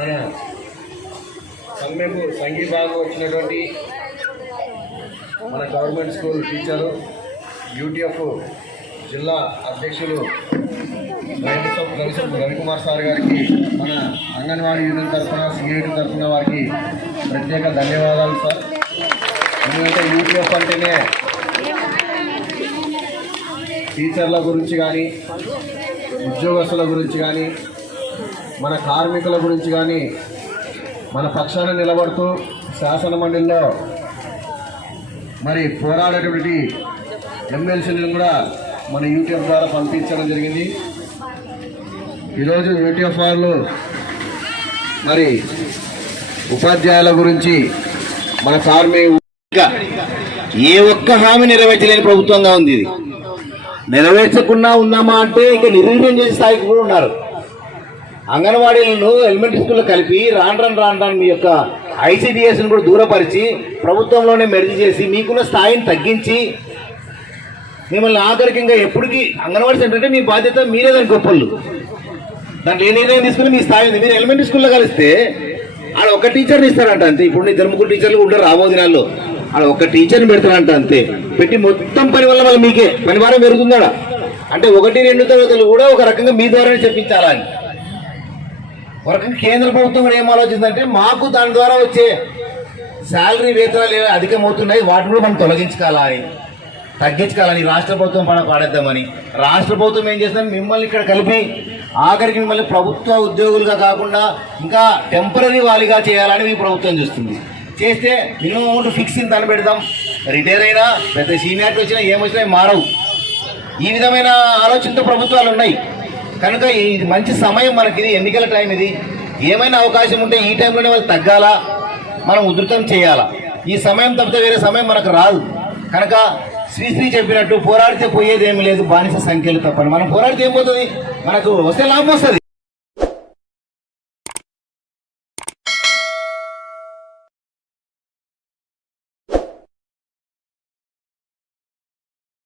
మన సమ్మెకు సంఘీభాగం వచ్చినటువంటి మన గవర్నమెంట్ స్కూల్ టీచరు యూటీఎఫ్ జిల్లా అధ్యక్షులు రవికుమార్ సార్ గారికి మన అంగన్వాడీ యూనియన్ తరఫున సిఐటి తరఫున వారికి ప్రత్యేక ధన్యవాదాలు సార్. ఎందుకంటే యూటీఎఫ్ అంటేనే టీచర్ల గురించి కానీ ఉద్యోగస్తుల గురించి కానీ మన కార్మికుల గురించి కానీ మన పక్షాన నిలబడుతూ శాసన మండలిలో మరి పోరాడేటువంటి ఎమ్మెల్సీలను కూడా మన యూటీఎఫ్ ద్వారా పంపించడం జరిగింది. ఈరోజు యూటీఎఫ్ వాళ్ళు మరి ఉపాధ్యాయుల గురించి మన కార్మిక ఏ ఒక్క హామీ నెరవేర్చలేని ప్రభుత్వంగా ఉంది ఇది. నెరవేర్చకుండా ఉన్నామా అంటే ఇక నిర్వీర్యం చేసే స్థాయికి కూడా ఉన్నారు. అంగన్వాడీలను ఎలిమెంటరీ స్కూల్లో కలిపి రాను రాను రాను రాను మీ యొక్క ఐసీడిఎస్ని కూడా దూరపరిచి ప్రభుత్వంలోనే మెరిచి చేసి మీకున్న స్థాయిని తగ్గించి మిమ్మల్ని ఆఖరికి ఇంకా ఎప్పటికీ అంగన్వాడీ సెంటర్ అంటే మీ బాధ్యత మీరే దాని గొప్పలు దాంట్లో ఏ నిర్ణయం తీసుకుని మీ స్థాయి ఉంది. మీరు ఎలిమెంటరీ స్కూల్లో కలిస్తే ఆడ ఒక టీచర్ని ఇస్తారంట అంతే. ఇప్పుడు ఇద్దరు ముగ్గురు టీచర్లు ఉండరు రాబో దినాల్లో ఆడ ఒక టీచర్ని పెడతారంట అంతే. పెట్టి మొత్తం పని వల్ల మళ్ళీ మీకే. పని భారం పెరుగుతుంది అంటే ఒకటి రెండు తరగతులు కూడా ఒక రకంగా మీ ద్వారానే చెప్పించాలా వరకు కేంద్ర ప్రభుత్వం కూడా ఏం ఆలోచిందంటే మాకు దాని ద్వారా వచ్చే శాలరీ వేతనాలు అధికమవుతున్నాయి వాటిని కూడా మనం తొలగించుకోవాలా? అని తగ్గించుకోవాలని రాష్ట్ర ప్రభుత్వం పడ పాడేద్దామని. రాష్ట్ర ప్రభుత్వం ఏం చేస్తుంది మిమ్మల్ని ఇక్కడ కలిపి ఆఖరికి మిమ్మల్ని ప్రభుత్వ ఉద్యోగులుగా కాకుండా ఇంకా టెంపరీ వాలిగా చేయాలని మీ ప్రభుత్వం చూస్తుంది. చేస్తే మినిమం అమౌంట్ ఫిక్స్ తన పెడదాం. రిటైర్ అయినా పెద్ద సీనియారిటీ వచ్చినా ఏమొచ్చినా మారవు. ఈ విధమైన ఆలోచనతో ప్రభుత్వాలు ఉన్నాయి. కనుక ఇది మంచి సమయం మనకి ఇది ఎన్నికల టైం ఇది ఏమైనా అవకాశం ఉంటే ఈ టైంలోనే వాళ్ళు తగ్గాలా? మనం ఉధృతం చేయాలా? ఈ సమయం తప్పితే వేరే సమయం మనకు రాదు. కనుక శ్రీశ్రీ చెప్పినట్టు పోరాడితే పోయేది ఏమి లేదు బానిస సంఖ్యలు తప్పని. మనం పోరాడితే ఏం పోతుంది? మనకు వస్తే లాభం వస్తుంది.